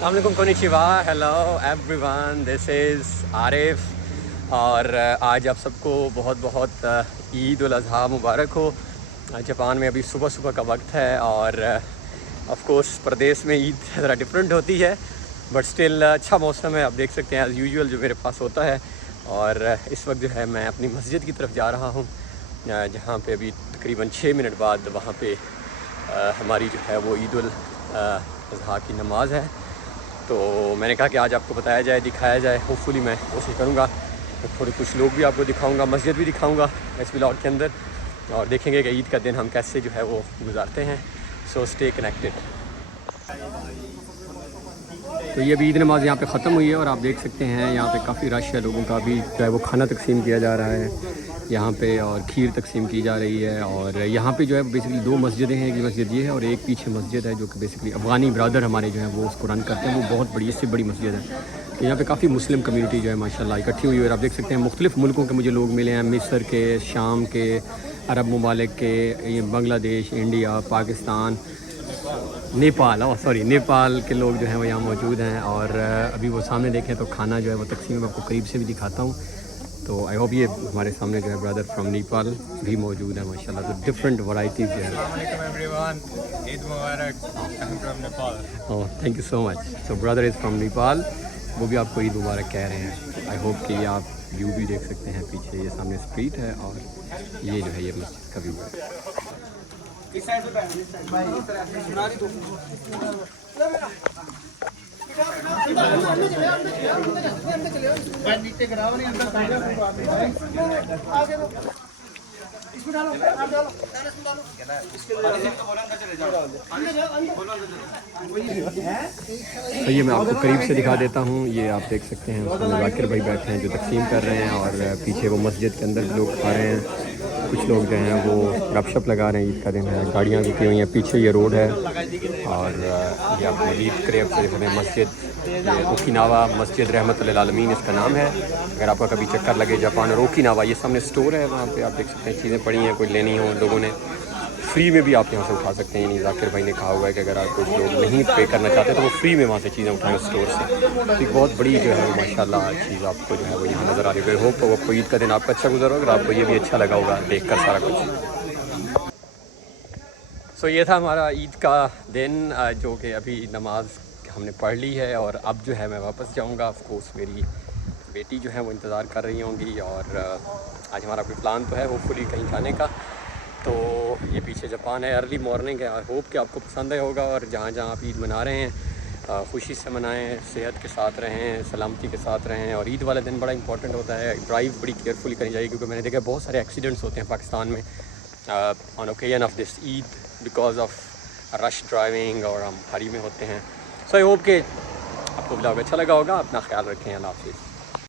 अस्सलामुअलैकुम, konnichiwa, hello everyone, this is Arif. और आज आप सबको बहुत बहुत ईद उल अज़हा मुबारक हो। जापान में अभी सुबह सुबह का वक्त है और ऑफ कोर्स प्रदेश में ईद ज़रा डिफरेंट होती है, बट स्टिल अच्छा मौसम है। आप देख सकते हैं एज़ यूजुअल जो मेरे पास होता है। और इस वक्त जो है मैं अपनी मस्जिद की तरफ जा रहा हूँ, जहाँ पे अभी तकरीबन 6 मिनट बाद वहाँ पे हमारी जो है वो ईद उल अज़हा की नमाज़ है। तो मैंने कहा कि आज आपको बताया जाए, दिखाया जाए। होपफुली मैं कोशिश करूँगा तो थोड़े कुछ लोग भी आपको दिखाऊंगा, मस्जिद भी दिखाऊंगा इस ब्लॉग के अंदर, और देखेंगे कि ईद का दिन हम कैसे जो है वो गुजारते हैं। So stay connected. तो ये अभी ईद नमाज़ यहाँ पे ख़त्म हुई है और आप देख सकते हैं यहाँ पे काफ़ी रश है लोगों का। अभी जो है वो खाना तकसीम किया जा रहा है यहाँ पे, और खीर तकसीम की जा रही है। और यहाँ पे जो है बेसिकली दो मस्जिदें हैं, एक मस्जिद ये है और एक पीछे मस्जिद है जो कि बेसिकली अफ़गानी ब्रदर हमारे जो है वो उसको रन करते हैं। वो बहुत बड़ी, इससे बड़ी मस्जिद है। तो यहाँ पे काफ़ी मुस्लिम कम्युनिटी जो है माशाल्लाह इकट्ठी हुई है। और आप देख सकते हैं मुख्तलिफ़ मुल्कों के मुझे लोग मिले हैं, मिस्र के, शाम के, अरब ममालिक के, बांग्लादेश, इंडिया, पाकिस्तान, नेपाल, नेपाल के लोग जो हैं वो यहाँ मौजूद हैं। और अभी वो सामने देखें तो खाना जो है वो तकसीम मैं आपको करीब से भी दिखाता हूँ। तो आई होप ये हमारे सामने जो है ब्रदर फ्रॉम नेपाल भी मौजूद है माशाल्लाह। तो डिफरेंट वैरायटीज़ जो है। ईद मुबारक, from Nepal. Oh, thank you so much. So brother is from Nepal, वो भी आपको ईद मुबारक कह रहे हैं। आई होप कि आप व्यू भी देख सकते हैं पीछे, ये सामने स्ट्रीट है और ये जो है ये मस्जिद का व्यू है। तो ये मैं आपको करीब से दिखा देता हूँ। ये आप देख सकते हैं उसमें जाकिर भाई बैठे हैं जो तकसीम कर रहे हैं, और पीछे वो मस्जिद के अंदर लोग खा रहे हैं। कुछ लोग जो हैं वो गपशप लगा रहे हैं। ईद का दिन है, गाड़ियाँ रुकी हुई हैं, पीछे ये रोड है। और ये आप मजीद करेब से देखें मस्जिद, ओकिनावा मस्जिद रहमतुल आलमीन इसका नाम है। अगर आपका कभी चक्कर लगे जापान और ओकिनावा, ये सामने स्टोर है, वहाँ पे आप देख सकते हैं चीज़ें पड़ी हैं, कोई लेनी हो लोगों ने फ्री में भी आप यहाँ से उठा सकते हैं। यानी जाकिर भाई ने कहा हुआ है कि अगर आप कुछ लोग नहीं पे करना चाहते तो वो फ्री में वहाँ से चीज़ें उठाएं उस स्टोर से। तो एक बहुत बड़ी जो है माशाल्लाह चीज़ आपको जो है वो यहाँ नज़र आ रही है। होप तो आपको ईद का दिन आपका अच्छा गुजरा होगा, आपको ये भी अच्छा लगा होगा देख कर सारा कुछ। सो ये था हमारा ईद का दिन, जो कि अभी नमाज हमने पढ़ ली है और अब जो है मैं वापस जाऊंगा। ऑफ कोर्स मेरी बेटी जो है वो इंतज़ार कर रही होंगी, और आज हमारा कोई प्लान तो है होपफुली कहीं जाने का। तो ये पीछे जापान है, अर्ली मॉर्निंग है। आई होप कि आपको पसंद आया होगा, और जहाँ जहाँ आप ईद मना रहे हैं खुशी से मनाएं, सेहत के साथ रहें, सलामती के साथ रहें। और ईद वाला दिन बड़ा इंपॉर्टेंट होता है, ड्राइव बड़ी केयरफुली करनी चाहिए, क्योंकि मैंने देखा बहुत सारे एक्सीडेंट्स होते हैं पाकिस्तान में on occasion of this Eid because of rush driving, और हम हरी में होते हैं। सो आई होप कि आपको ब्लॉग अच्छा लगा होगा। अपना ख्याल रखें। अल्लाह हाफिज़।